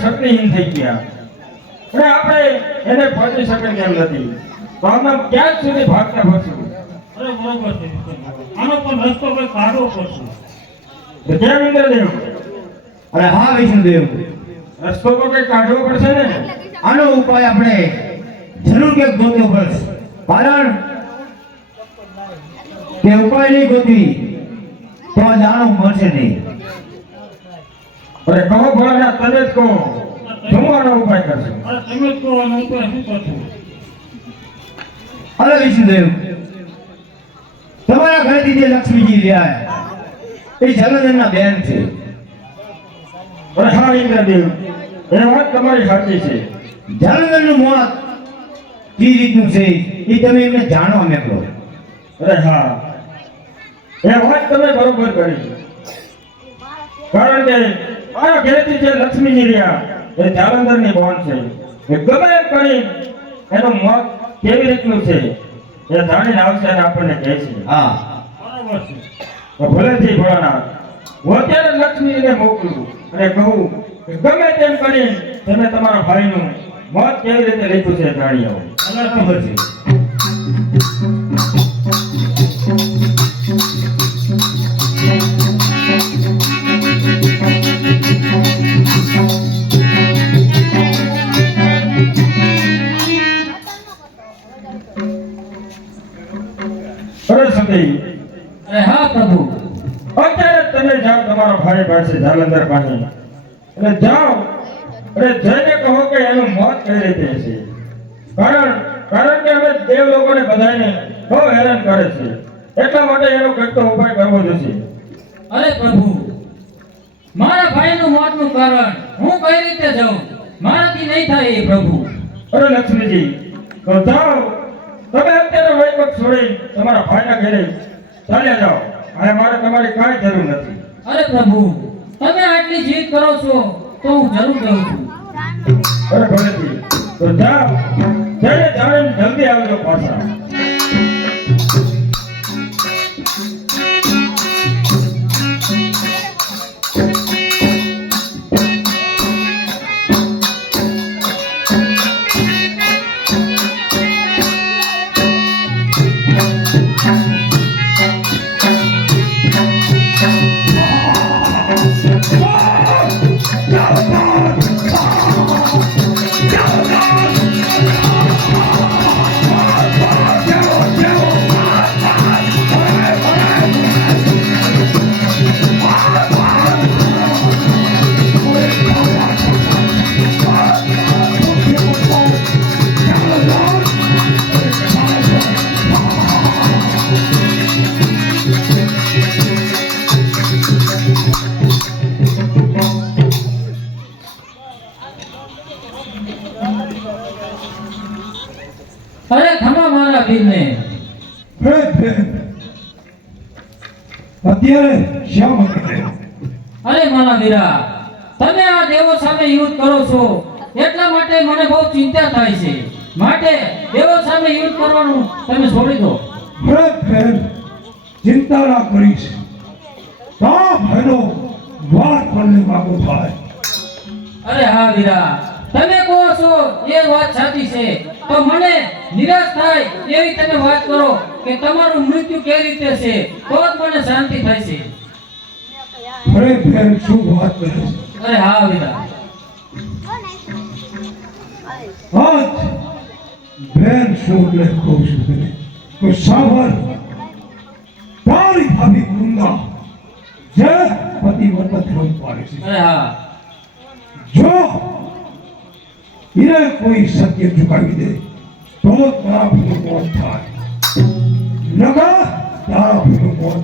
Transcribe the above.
શક્તિહીન થઈ ગયા અને આપણે એને પહોંચી શકે તેમ નથી તો આમ ક્યાં સુધી ભાગતા ફરશું? અરે બરોબર છે, આનો પણ રસ્તો કોઈ કાઢવો પડશે. કેમ ઇન્દ્રદેવ? અરે હા વિષ્ણુદેવ, રસ્તો તો કઈ કાઢવો પડશે ને. આનો ઉપાય આપણે જરૂર કે ગોતવો પડશે, કારણ કે ઉપાય નહીં ગોતવી તો જાણવું મળશે નહીં. અરે કહો ભોળાનાથ, તમે જ કહો શું આનો ઉપાય કરશો? અરે તમે જ કહો આનો ઉપાય શું કરશો? અરે વિષ્ણુદેવ, તમારા ઘરેથી જે લક્ષ્મીજી રહ્યા એ જલંધરના બેન છે. અરે હા ઇન્દ્રદેવ, એ વાત તમારી સાચી છે. જલંધરનું મોત જે રીતનું છે એ તમે એમને જાણવા માંગો. અરે હા, એ વાત તમે બરોબર કરી, કારણ કે મારા ઘરેથી જે લક્ષ્મીજી રહ્યા એ જાલંધરની બોન છે. એ ગમે એમ કરી એનું મોત કેવી રીતનું છે એ જાણીને આવશે અને આપણને કહે છે. હા બરોબર છે. તો ભલેથી ભોળાનાથ, હું અત્યારે લક્ષ્મીજીને મોકલું અને કહું કે ગમે તેમ કરી તમે તમારા ભાઈનું મોત કેવી રીતે લીધું છે જાણી આવો. અરે ખબર છે. અરે હા પ્રભુ, અત્યારે તમે જાઓ તમારા ભાઈ પાસે જાલંધર પાસે અને જાઓ અને જઈને કહો કે એનું મોત કઈ રીતે છે. કારણ કે હવે દેવ લોકોને બધાને બહુ હેરાન કરે છે, એટલા માટે એનો કંઈક તો ઉપાય કરવો જોઈએ. અરે પ્રભુ, મારા ભાઈનું મોતનું કારણ હું કઈ રીતે જાઉં? મારાથી નહીં થાય એ પ્રભુ. અરે લક્ષ્મીજી, તો જાઓ તમે અત્યારે વૈકુંઠ છોડી તમારા ભાઈના ઘરે ચાલ્યા જાઓ, અને મારે તમારી કાંઈ જરૂર નથી. અરે પ્રભુ, તમે આટલી જીદ કરો છો તો હું જરૂર જાઉં છું. અરે ભલેથી, તો જાઓ, જઈને જાણીને જલ્દી આવજો પાછા. અત્યારે શા માટે થયો? અરે મારા વીરા, તમે આ દેવો સામે યુદ્ધ કરો છો એટલા માટે મને બહુ ચિંતા થાય છે. માટે દેવો સામે યુદ્ધ કરવાનું તમે છોડી દો. અરે બેન, ચિંતા ના કરીશ. તા ભાઈનો વાત પણ માગો થાય. અરે હા વીરા, તમે કહો છો એ વાત સાચી છે, તો મને નિરાશ થાય એવી તમે વાત કરો કે તમારું મૃત્યુ કેવી રીતે છે, તો જ મને શાંતિ થાય છે. અરે બેન, શું વાત કરે છે? અરે હા વીરા, આજ બેન શું એટલે કહું છું તને તો સાંભળ. તારી ભાભી વૃંદા જે પતિવ્રત ધર્મ પાડે છે, અરે હા, જો એને કોઈ સત્ય ચુકાવી દે તો તારા ભાઈનું મોત થાય, નકર તારા ભાઈનું મોત